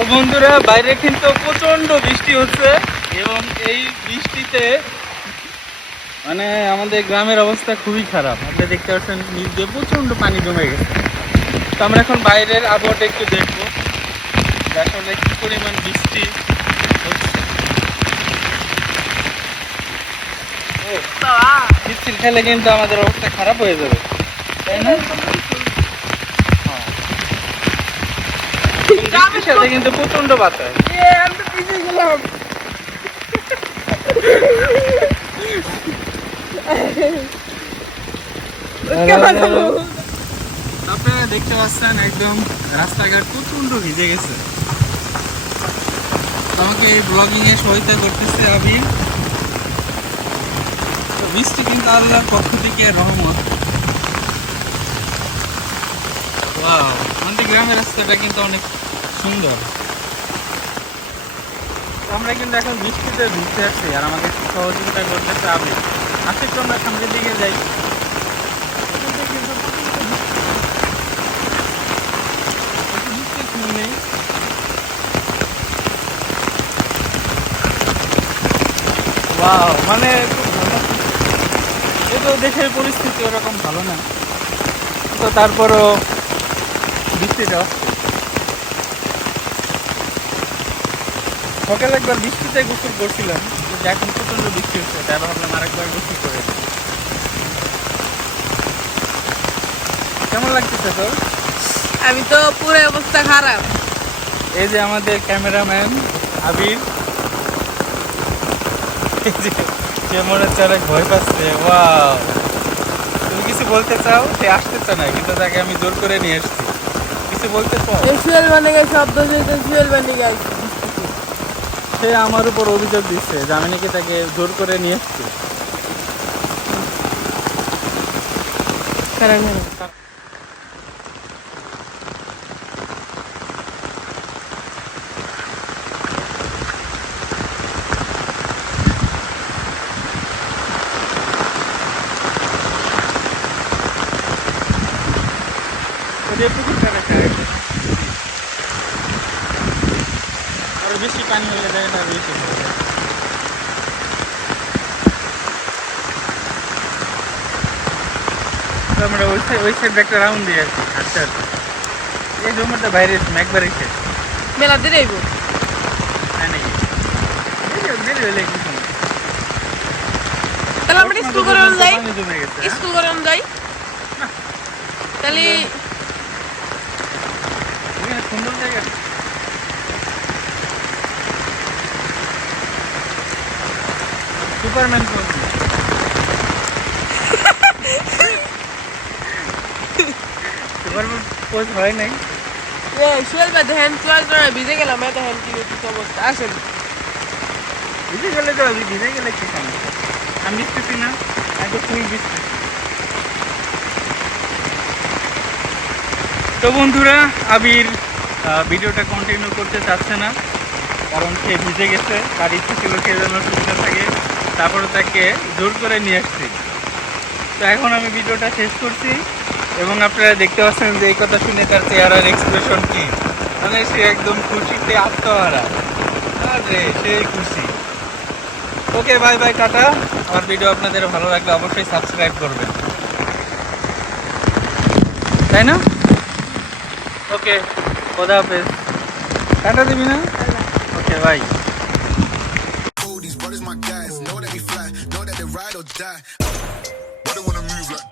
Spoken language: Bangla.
তো বন্ধুরা, বাইরে কিন্তু প্রচণ্ড বৃষ্টি হচ্ছে এবং এই বৃষ্টিতে মানে আমাদের গ্রামের অবস্থা খুবই খারাপ। আপনি দেখতে পাচ্ছেন নিচ দিয়ে প্রচণ্ড পানি জমে গেছে। তো আমরা এখন বাইরের আবহাওয়াটা একটু দেখব। আসলে কি পরিমাণ বৃষ্টি পিচ্ছিল খেলে কিন্তু আমাদের অবস্থা খারাপ হয়ে যাবে, তাই না হ্যাঁ। বৃষ্টির সাথে কিন্তু প্রচণ্ড বাতাস। আপনারা দেখতে পাচ্ছেন একদম রাস্তাঘাট প্রচণ্ড ভিজে গেছে। আমাকে এই ব্লগিং এ সহায়তা করতেছে আমি। তো বৃষ্টি কিন্তু আল্লাহর পক্ষ থেকে রহমত। ওয়াও আমাদের গ্রামের রাস্তাটা কিন্তু অনেক সুন্দর। তো আমরা কিন্তু এখন বৃষ্টিতে ভিজতে আসছি আর আমাকে সহযোগিতা করতেছে আবির। আসে তো আমরা সামনের দিকে যাই। মানে ভালো দেশের পরিস্থিতি ওরকম ভালো না। তো তারপরও বৃষ্টিটা সকালে একবার বৃষ্টিতে গোসল করছিলাম এখন প্রচণ্ড বৃষ্টি হচ্ছে তাই ভাবলাম আরেকবার গোসল করে কেমন লাগতেছে তোর? আমি তো পুরো অবস্থা খারাপ। এই যে আমাদের ক্যামেরাম্যান আবির। সে মনে হচ্ছে অনেক ভয় পাচ্ছে তুমি কিছু বলতে চাও? সে আসতে চায় না কিন্তু তাকে আমি জোর করে নিয়ে এসেছি। কিছু বলতে চাও? সুয়েল বানে গেছে শব্দ যেতে সুয়েল বানে গেছে সে আমার উপর অভিযোগ দিচ্ছে যে আমি নাকি তাকে জোর করে নিয়ে এসেছি ওদের পুকুরটা রাখা আছে। আরও বেশি পানি হলে জায়গাটা আরও বেশি হয়ে যায়। তো আমরা ওই সাইড ওই সাইড একটা রাউন্ড দিয়ে আছি হাঁটতে হাঁটতে এই জমিটা বাইরে এসে একবার এসে মেলা দিয়ে যাইব তাই নাকি এই যে দেরি হলে কিছু না। তাহলে আমরা স্কুল করে পর্যন্ত যাই পানি জমে গেছে, হ্যাঁ? স্কুল করে যাই তাহলে এখানে সুন্দর জায়গা সুপারম্যান সুপারম্যান পোজ হয় নাই। এই বা দেখেন ক্লাস করে ভিজে গেলাম এত দেখেন কি কি অবস্থা আসেন। ভিজে গেলে তো ভিজে গেলে কি সমস্যা আমি ভিজতেছি না আমি তো ভিজতেছি তো বন্ধুরা আবির ভিডিওটা কন্টিনিউ করতে চাচ্ছে না কারণ সে ভিজে গেছে তার ইচ্ছে ছিল সে যেন সুবিধা থাকে। তারপরে তাকে জোর করে নিয়ে আসছি। তো এখন আমি ভিডিওটা শেষ করছি এবং আপনারা দেখতে পাচ্ছেন যে এই কথা শুনে তার চেহারার এক্সপ্রেশন কি। মানে সে একদম খুশিতে আত্মহারা। আরে সেই খুশি। Okay bye bye tata. আমার ভিডিও আপনাদের ভালো লাগলে অবশ্যই সাবস্ক্রাইব করবেন। তাই না? ওকে খোদা হাফেজ। টাটা দিবি না? Okay bye ride or die. Why they wanna move like?